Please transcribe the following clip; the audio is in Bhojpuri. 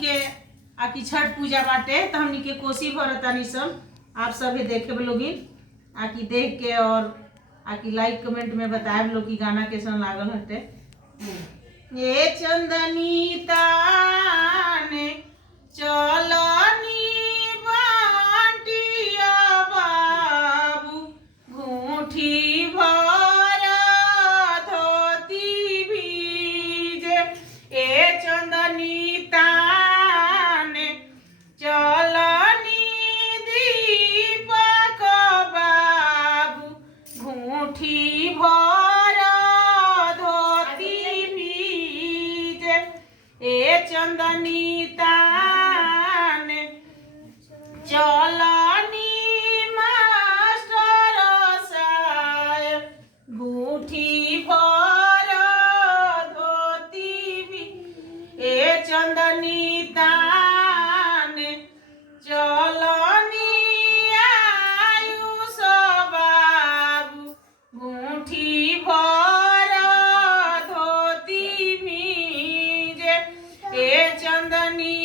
के आकी छठ पूजा बाटे तो हमनी के कोसी भरतानी सब आप सभी देखे लोगिन आकी देख के और आकी लाइक कमेंट में बताए लोग की गाना कैसन लागल हटे। ये चंदनी ताने चलनी बाटिया बाबू घूठी भर धोती भीजे। ए चंदनी ताने चलनी दीपक बाबू घूठी भर धोती भीजे। ए चंदनी ताने चलनी मास्टर साहेब घूठी भर धोती भी। ए चंदनी ताने चलनी आयुष बाबू घूठी भर धोती भीजे। ए चंदनी